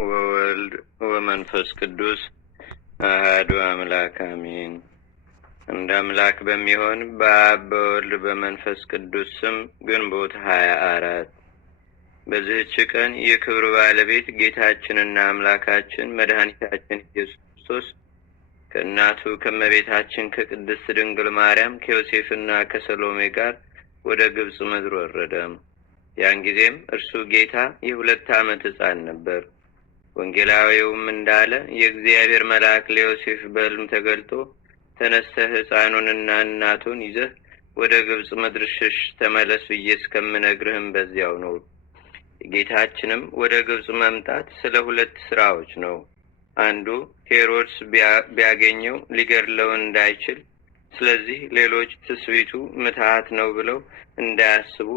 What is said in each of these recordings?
ወወልድ ወመንፈስ ቅዱስ አሐዱ አምላክ አሜን። እንደ አምላክ በሚሆን በአብ በወልድ በመንፈስ ቅዱስ ስም ግንቦት 24 በዚህች ቀን የክብር ባለቤት ጌታችንና አምላካችን መድኃኒታችን ኢየሱስ ክርስቶስ ከእናቱ ከእመቤታችን ከቅድስት ድንግል ማርያም ከዮሴፍና ከሰሎሜ ጋር ወደ ግብጽ ምድር ወረደ። ያን ጊዜም እርሱ ጌታ የ2 ዓመት ሕፃን ነበር። ወንጌላዊውም እንዳለ የእግዚአብሔር መልአክ ለዮሴፍ በሕልም ተገልጦ ተነስተህ ሕፃኑንና እናቱን ይዘህ ወደ ግብጽ ምድር ሽሽ፣ ተመለስ ብዬ እስከምነግርህም በዚያው ነው። ጌታችንም ወደ ግብጽ መምጣት ስለ 2 ስራዎች ነው። አንዱ ሄሮድስ ቢያገኘው ሊገድለው እንዳይችል፣ ስለዚህ ሌሎች ትስቢቱ ምትሃት ነው ብለው እንዳያስቡ፣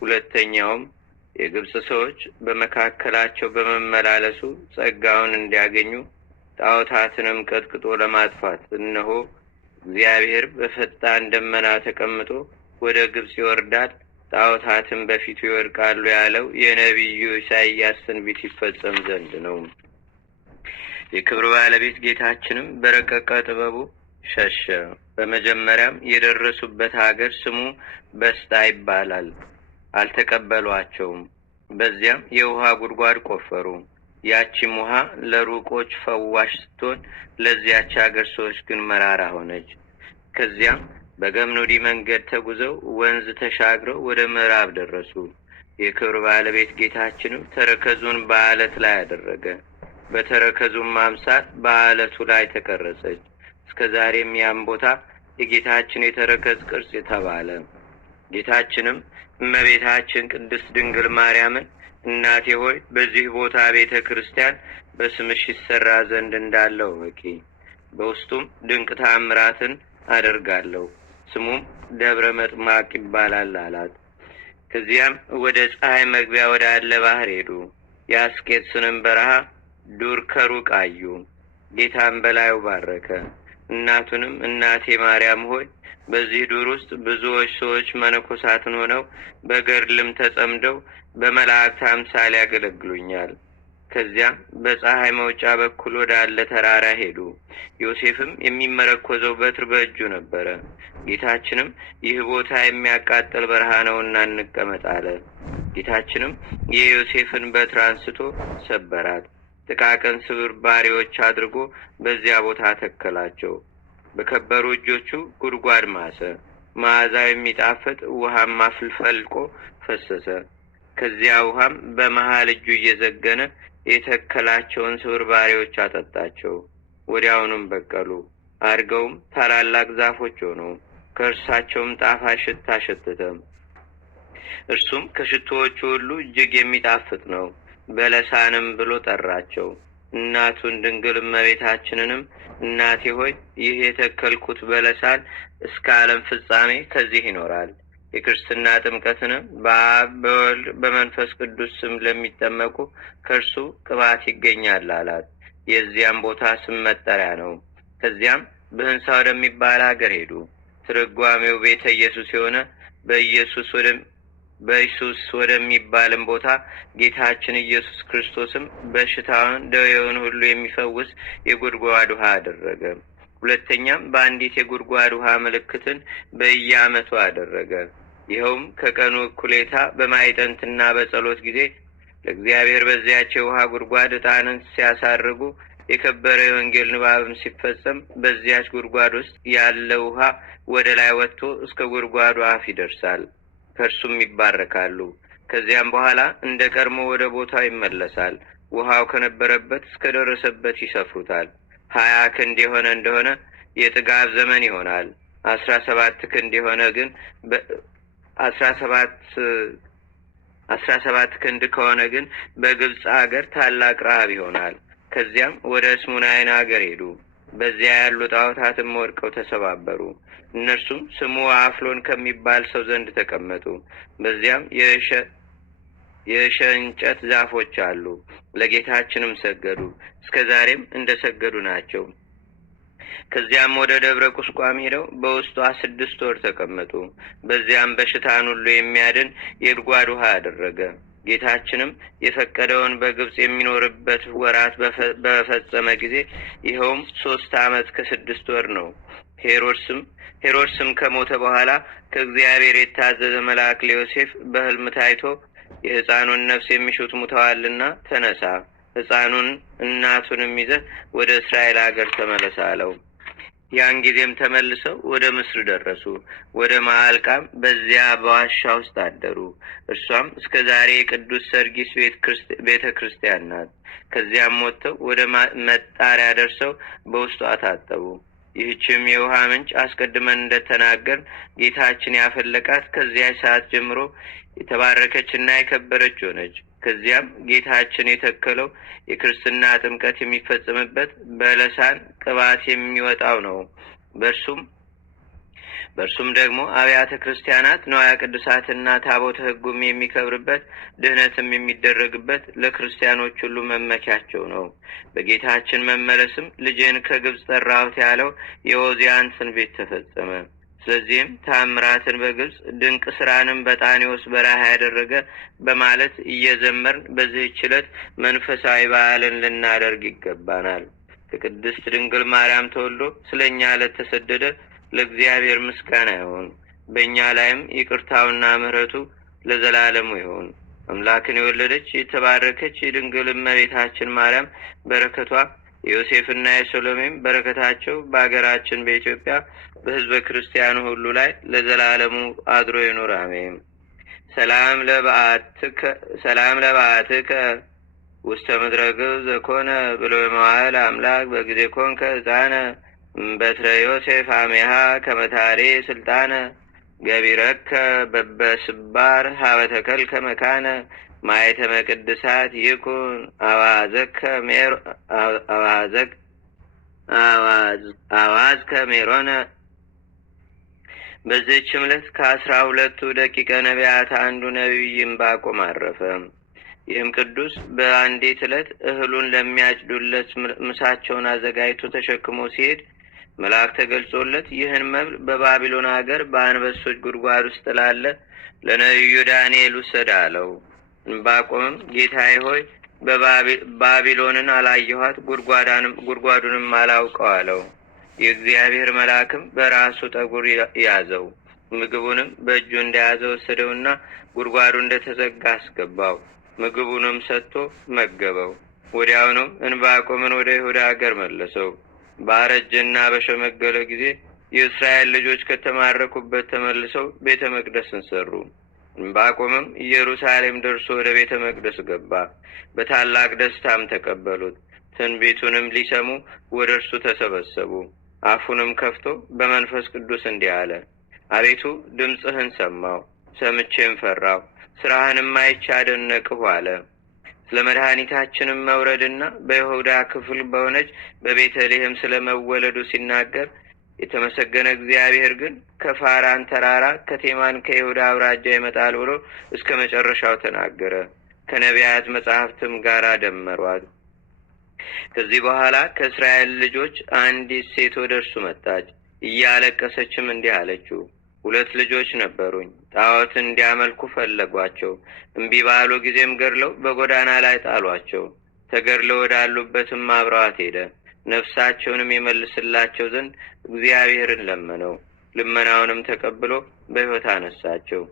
ሁለተኛውም የግብጽ ሰዎች በመካከላቸው በመመላለሱ ጸጋውን እንዲያገኙ ጣዖታትንም ቀጥቅጦ ለማጥፋት እነሆ እግዚአብሔር በፈጣን ደመና ተቀምጦ ወደ ግብጽ ይወርዳል፣ ጣዖታትን በፊቱ ይወድቃሉ ያለው የነቢዩ ኢሳይያስ ትንቢት ይፈጸም ዘንድ ነው። የክብር ባለቤት ጌታችንም በረቀቀ ጥበቡ ሸሸ። በመጀመሪያም የደረሱበት ሀገር ስሙ በስጣ ይባላል። አልተቀበሏቸውም። በዚያም የውሃ ጉድጓድ ቆፈሩ። ያቺም ውሃ ለሩቆች ፈዋሽ ስትሆን ለዚያች ሀገር ሰዎች ግን መራራ ሆነች። ከዚያም በገምኑዲ መንገድ ተጉዘው ወንዝ ተሻግረው ወደ ምዕራብ ደረሱ። የክብር ባለቤት ጌታችንም ተረከዙን በአለት ላይ አደረገ። በተረከዙም አምሳል በአለቱ ላይ ተቀረጸች። እስከዛሬም ያም ቦታ የጌታችን የተረከዝ ቅርጽ የተባለ። ጌታችንም እመቤታችን ቅድስት ድንግል ማርያምን እናቴ ሆይ በዚህ ቦታ ቤተ ክርስቲያን በስምሽ ይሰራ ዘንድ እንዳለው ወቂ፣ በውስጡም ድንቅ ተአምራትን አደርጋለሁ፣ ስሙም ደብረ መጥማቅ ይባላል አላት። ከዚያም ወደ ፀሐይ መግቢያ ወደ አለ ባህር ሄዱ። የአስቄጥስንም በረሃ ዱር ከሩቅ አዩ። ጌታም በላዩ ባረከ። እናቱንም እናቴ ማርያም ሆይ በዚህ ዱር ውስጥ ብዙዎች ሰዎች መነኮሳትን ሆነው በገድልም ተጸምደው በመላእክት አምሳል ያገለግሉኛል። ከዚያም በፀሐይ መውጫ በኩል ወዳለ ተራራ ሄዱ። ዮሴፍም የሚመረኮዘው በትር በእጁ ነበረ። ጌታችንም ይህ ቦታ የሚያቃጥል በረሃ ነውና እንቀመጥ አለ። ጌታችንም የዮሴፍን በትር አንስቶ ሰበራት። ጥቃቅን ስብርባሪዎች አድርጎ በዚያ ቦታ ተከላቸው። በከበሩ እጆቹ ጉድጓድ ማሰ። መዓዛው የሚጣፍጥ ውሃም አፍልፈልቆ ፈሰሰ። ከዚያ ውሃም በመሃል እጁ እየዘገነ የተከላቸውን ስብርባሪዎች አጠጣቸው። ወዲያውኑም በቀሉ፣ አድገውም ታላላቅ ዛፎች ሆኑ። ከእርሳቸውም ጣፋጭ ሽታ ሸተተ። እርሱም ከሽቶዎቹ ሁሉ እጅግ የሚጣፍጥ ነው። በለሳንም ብሎ ጠራቸው። እናቱን ድንግል እመቤታችንንም እናቴ ሆይ ይህ የተከልኩት በለሳን እስከ ዓለም ፍጻሜ ከዚህ ይኖራል። የክርስትና ጥምቀትንም በአብ በወልድ በመንፈስ ቅዱስ ስም ለሚጠመቁ ከእርሱ ቅባት ይገኛል አላት። የዚያም ቦታ ስም መጠሪያ ነው። ከዚያም ብህንሳ ወደሚባል ሀገር ሄዱ። ትርጓሜው ቤተ ኢየሱስ የሆነ በኢየሱስ ወደሚባልም ቦታ ጌታችን ኢየሱስ ክርስቶስም በሽታውን ደዌውን ሁሉ የሚፈውስ የጉድጓድ ውሃ አደረገ። ሁለተኛም በአንዲት የጉድጓድ ውሃ ምልክትን በየዓመቱ አደረገ። ይኸውም ከቀኑ እኩሌታ በማዕጠንትና በጸሎት ጊዜ ለእግዚአብሔር በዚያች የውሃ ጉድጓድ ዕጣንን ሲያሳርጉ የከበረ የወንጌል ንባብም ሲፈጸም በዚያች ጉድጓድ ውስጥ ያለ ውሃ ወደ ላይ ወጥቶ እስከ ጉድጓዱ አፍ ይደርሳል። ከእርሱም ይባረካሉ። ከዚያም በኋላ እንደ ቀድሞ ወደ ቦታው ይመለሳል። ውሃው ከነበረበት እስከ ደረሰበት ይሰፍሩታል። 20 ክንድ የሆነ እንደሆነ የጥጋብ ዘመን ይሆናል። 17 ክንድ የሆነ ግን 17 ክንድ ከሆነ ግን በግብጽ ሀገር ታላቅ ረሃብ ይሆናል። ከዚያም ወደ እስሙናይን ሀገር ሄዱ። በዚያ ያሉ ጣዖታትም ወድቀው ተሰባበሩ። እነርሱም ስሙ አፍሎን ከሚባል ሰው ዘንድ ተቀመጡ። በዚያም የእሸ እንጨት ዛፎች አሉ። ለጌታችንም ሰገዱ፣ እስከ ዛሬም እንደሰገዱ ናቸው። ከዚያም ወደ ደብረ ቁስቋም ሄደው በውስጧ 6 ወር ተቀመጡ። በዚያም በሽታን ሁሉ የሚያድን የጉድጓድ ውሃ አደረገ። ጌታችንም የፈቀደውን በግብጽ የሚኖርበት ወራት በፈጸመ ጊዜ ይኸውም 3 ዓመት ከ6 ወር ነው። ሄሮድስም ከሞተ በኋላ ከእግዚአብሔር የታዘዘ መልአክ ለዮሴፍ በሕልም ታይቶ የሕፃኑን ነፍስ የሚሹት ሙተዋልና ተነሳ፣ ሕፃኑን እናቱንም ይዘህ ወደ እስራኤል አገር ተመለስ አለው። ያን ጊዜም ተመልሰው ወደ ምስር ደረሱ። ወደ ማዕልቃም በዚያ በዋሻ ውስጥ አደሩ። እርሷም እስከ ዛሬ የቅዱስ ሰርጊስ ቤተ ክርስቲያን ናት። ከዚያም ወጥተው ወደ መጣሪያ ደርሰው በውስጧ ታጠቡ። ይህችም የውሃ ምንጭ አስቀድመን እንደተናገር ጌታችን ያፈለቃት ከዚያ ሰዓት ጀምሮ የተባረከችና የከበረች ሆነች። ከዚያም ጌታችን የተከለው የክርስትና ጥምቀት የሚፈጸምበት በለሳን ቅባት የሚወጣው ነው። በእርሱም ደግሞ አብያተ ክርስቲያናት ንዋየ ቅዱሳትና ታቦተ ሕጉም የሚከብርበት ድህነትም የሚደረግበት ለክርስቲያኖች ሁሉ መመኪያቸው ነው። በጌታችን መመለስም ልጄን ከግብጽ ጠራሁት ያለው የኦዚያን ትንቢት ተፈጸመ። ስለዚህም ታምራትን በግብጽ ድንቅ ስራንም በጣኔዎስ በረሃ ያደረገ በማለት እየዘመርን በዚህች ዕለት መንፈሳዊ በዓልን ልናደርግ ይገባናል። ከቅድስት ድንግል ማርያም ተወልዶ ስለኛ ለተሰደደ ለእግዚአብሔር ምስጋና ይሁን። በእኛ ላይም ይቅርታውና ምሕረቱ ለዘላለሙ ይሁን። አምላክን የወለደች የተባረከች የድንግል እመቤታችን ማርያም በረከቷ የዮሴፍና የሰሎሜም በረከታቸው በአገራችን በኢትዮጵያ በሕዝበ ክርስቲያኑ ሁሉ ላይ ለዘላለሙ አድሮ ይኑር፣ አሜን። ሰላም ለበዓትከ ውስተ ምድረ ግብጽ ዘኮነ ብሎ መዋዕል አምላክ በጊዜ ኮንከ ሕፃነ በትረ ዮሴፍ አሜሃ ከመታሬ ስልጣነ ገቢረከ በበስባር ሀበተከልከ መካነ ማየተመ ቅድሳት ይኩን አዋዝከ ሜሮነ። በዚህችም ዕለት ከ12 ደቂቀ ነቢያት አንዱ ነቢይ ዕንባቆም አረፈ። ይህም ቅዱስ በአንዲት ዕለት እህሉን ለሚያጭዱለት ምሳቸውን አዘጋጅቶ ተሸክሞ ሲሄድ መልአክ ተገልጾለት ይህን መብል በባቢሎን አገር በአንበሶች ጉድጓድ ውስጥ ላለ ለነቢዩ ዳንኤል ውሰድ አለው። ዕንባቆምም ጌታዬ ሆይ ባቢሎንን አላየኋት፣ ጉድጓዱንም አላውቀው አለው። የእግዚአብሔር መልአክም በራሱ ጠጉር ያዘው፣ ምግቡንም በእጁ እንደያዘ ወሰደውና ጉድጓዱ እንደተዘጋ አስገባው። ምግቡንም ሰጥቶ መገበው። ወዲያውኑም ዕንባቆምን ወደ ይሁዳ አገር መለሰው። ባረጀና በሸመገለ ጊዜ የእስራኤል ልጆች ከተማረኩበት ተመልሰው ቤተ መቅደስን ሰሩ። ዕንባቆምም ኢየሩሳሌም ደርሶ ወደ ቤተ መቅደስ ገባ። በታላቅ ደስታም ተቀበሉት። ትንቢቱንም ሊሰሙ ወደ እርሱ ተሰበሰቡ። አፉንም ከፍቶ በመንፈስ ቅዱስ እንዲህ አለ። አቤቱ ድምፅህን ሰማሁ፣ ሰምቼም ፈራሁ፣ ስራህንም አይቼ አደነቅሁ አለ። ስለ መድኃኒታችንም መውረድና በይሁዳ ክፍል በሆነች በቤተልሔም ስለ መወለዱ ሲናገር የተመሰገነ እግዚአብሔር ግን ከፋራን ተራራ ከቴማን ከይሁዳ አውራጃ ይመጣል ብሎ እስከ መጨረሻው ተናገረ። ከነቢያት መጻሕፍትም ጋር ደመሯት። ከዚህ በኋላ ከእስራኤል ልጆች አንዲት ሴት ወደ እርሱ መጣች። እያለቀሰችም እንዲህ አለችው፣ 2 ልጆች ነበሩኝ። ጣዖትን እንዲያመልኩ ፈለጓቸው። እምቢ ባሉ ጊዜም ገድለው በጎዳና ላይ ጣሏቸው። ተገድለው ወዳሉበትም አብረዋት ሄደ። ነፍሳቸውንም የመልስላቸው ዘንድ እግዚአብሔርን ለመነው። ልመናውንም ተቀብሎ በሕይወት አነሳቸው።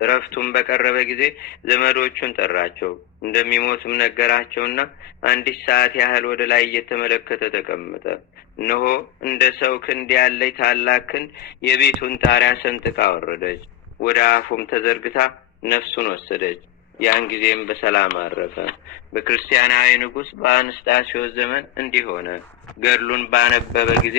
እረፍቱም በቀረበ ጊዜ ዘመዶቹን ጠራቸው። እንደሚሞትም ነገራቸውና 1 ሰዓት ያህል ወደ ላይ እየተመለከተ ተቀመጠ። እነሆ እንደ ሰው ክንድ ያለች ታላቅ ክንድ የቤቱን ጣሪያ ሰንጥቃ ወረደች። ወደ አፉም ተዘርግታ ነፍሱን ወሰደች። ያን ጊዜም በሰላም አረፈ። በክርስቲያናዊ ንጉሥ በአንስጣስዮስ ዘመን እንዲህ ሆነ። ገድሉን ባነበበ ጊዜ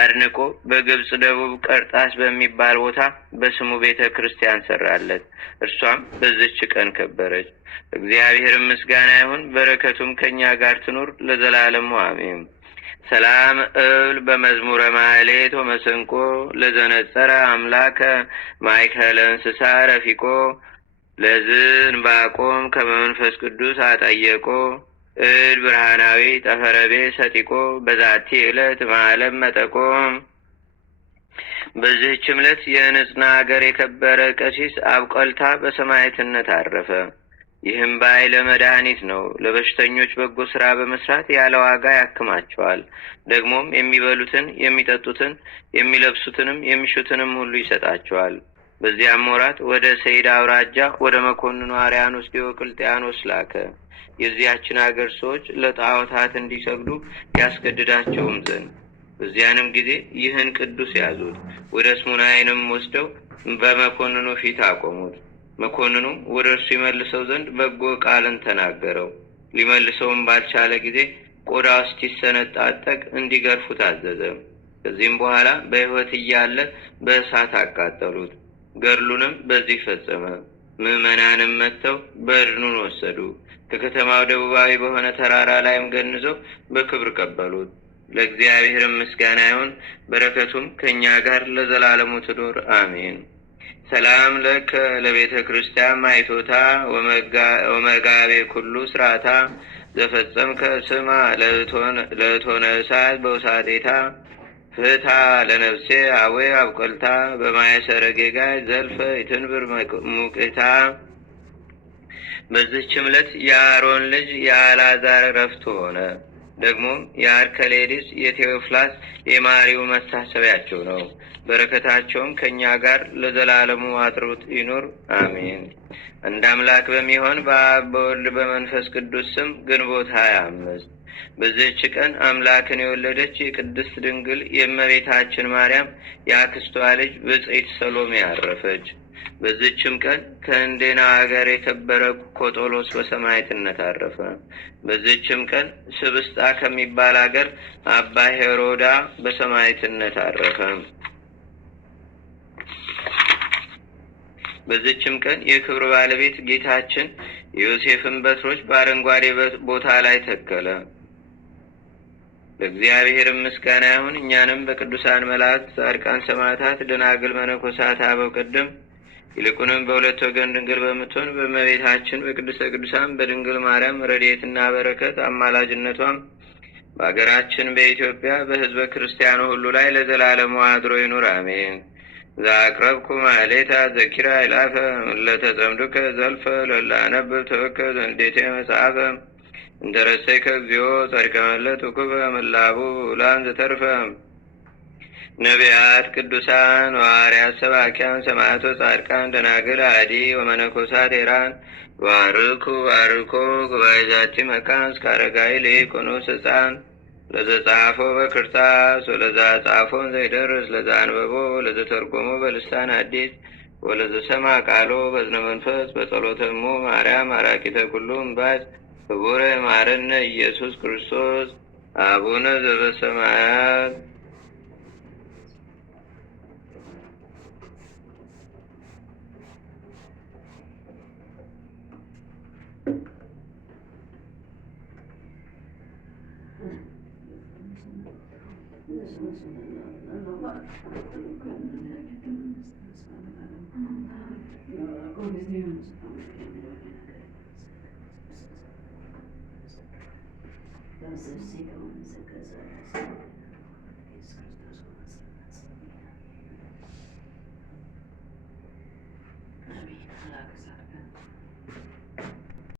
አድንቆ በግብጽ ደቡብ ቀርጣስ በሚባል ቦታ በስሙ ቤተ ክርስቲያን ሰራለት። እርሷም በዚች ቀን ከበረች። እግዚአብሔርም ምስጋና ይሁን፣ በረከቱም ከኛ ጋር ትኑር ለዘላለሙ አሜን። ሰላም እብል በመዝሙረ ማህሌት ወመሰንቆ ለዘነጸረ አምላከ ማእከለ እንስሳ ረፊቆ ለዕንባቆም ከመንፈስ ቅዱስ አጠየቆ እድ ብርሃናዊ ጠፈረቤ ሰጢቆ በዛቲ ዕለት ማለም መጠቆም። በዚህችም ዕለት የንጽና ሀገር የከበረ ቀሲስ አብቆልታ በሰማዕትነት አረፈ። ይህም በኃይለ መድኃኒት ነው። ለበሽተኞች በጎ ሥራ በመስራት ያለ ዋጋ ያክማቸዋል። ደግሞም የሚበሉትን፣ የሚጠጡትን፣ የሚለብሱትንም የሚሹትንም ሁሉ ይሰጣቸዋል። በዚያም ወራት ወደ ሰይዳ አውራጃ ወደ መኮንኑ አርያኖስ ዲዮቅልጥያኖስ ላከ። የዚያችን አገር ሰዎች ለጣዖታት እንዲሰግዱ ያስገድዳቸውም ዘንድ። በዚያንም ጊዜ ይህን ቅዱስ ያዙት፣ ወደ ስሙናይንም ወስደው በመኮንኑ ፊት አቆሙት። መኮንኑም ወደ እርሱ ይመልሰው ዘንድ በጎ ቃልን ተናገረው። ሊመልሰውም ባልቻለ ጊዜ ቆዳው እስኪሰነጣጠቅ እንዲገርፉ ታዘዘ። ከዚህም በኋላ በሕይወት እያለ በእሳት አቃጠሉት። ገድሉንም በዚህ ፈጸመ። ምዕመናንም መጥተው በድኑን ወሰዱ። ከከተማው ደቡባዊ በሆነ ተራራ ላይም ገንዘው በክብር ቀበሉት። ለእግዚአብሔርም ምስጋና ይሁን፣ በረከቱም ከእኛ ጋር ለዘላለሙ ትኑር አሜን። ሰላም ለከ ለቤተ ክርስቲያን ማይቶታ ወመጋቤ ኩሉ ስራታ ዘፈጸምከ ስማ ለእቶነ እሳት በውሳጤታ ፍታ ለነፍሴ አዌ አብቆልታ በማየሰረ ጌጋይ ዘልፈ ይትንብር ሙቅታ። በዚህችም ዕለት የአሮን ልጅ የአልዓዛር ዕረፍቱ ሆነ። ደግሞም የአርከሌዲስ የቴዎፍላስ የማሪው መታሰቢያቸው ነው። በረከታቸውም ከእኛ ጋር ለዘላለሙ አድሮት ይኑር አሜን። እንደ አምላክ በሚሆን በአብ በወልድ በመንፈስ ቅዱስ ስም ግንቦት 25 በዚህች ቀን አምላክን የወለደች የቅድስት ድንግል የእመቤታችን ማርያም የአክስቷ ልጅ ብጽዕት ሰሎሜ አረፈች። በዚህችም ቀን ከእንዴና አገር የከበረ ኮጦሎስ በሰማዕትነት አረፈ። በዚህችም ቀን ስብስጣ ከሚባል አገር አባ ሄሮዳ በሰማዕትነት አረፈ። በዚህችም ቀን የክብር ባለቤት ጌታችን የዮሴፍን በትሮች በአረንጓዴ ቦታ ላይ ተከለ። ለእግዚአብሔር ምስጋና ይሁን። እኛንም በቅዱሳን መላእክት፣ ጻድቃን፣ ሰማዕታት፣ ደናግል፣ መነኮሳት፣ አበው ቀደም ይልቁንም በሁለት ወገን ድንግል በምትሆን በእመቤታችን በቅድስተ ቅዱሳን በድንግል ማርያም ረድኤትና በረከት አማላጅነቷም በአገራችን በኢትዮጵያ በሕዝበ ክርስቲያኑ ሁሉ ላይ ለዘላለሙ አድሮ ይኑር አሜን። ዛቅረብኩ ማሌታ ዘኪራ ይላፈ ለተጸምዱከ ዘልፈ ለላነብብ ተወከ ዘንዴቴ መጽሐፈ እንተረሰይከ እግዚኦ ጸድቀመለት ውኩበ ምላቡ ላን ዘተርፈ ነቢያት፣ ቅዱሳን፣ ሐዋርያት፣ ሰባኪያን፣ ሰማዕቶ፣ ጻድቃን፣ ደናግል፣ አዲ ወመነኮሳት ሄራን ባርኩ ባርኮ ጉባኤ ዛቲ መካን እስከ አረጋዊ ሊቆኖስ ሕፃን ለዘጻፎ በክርታስ ወለዛ ጻፎን ዘይደርስ ለዛ አንበቦ ለዘተርጎሞ በልሳን አዲስ ወለዘሰማ ቃሎ በዝነ መንፈስ በጸሎተሙ ማርያም አራቂተ ኩሉ እምባስ ክቡረ ማረነ ኢየሱስ ክርስቶስ አቡነ ዘበሰማያት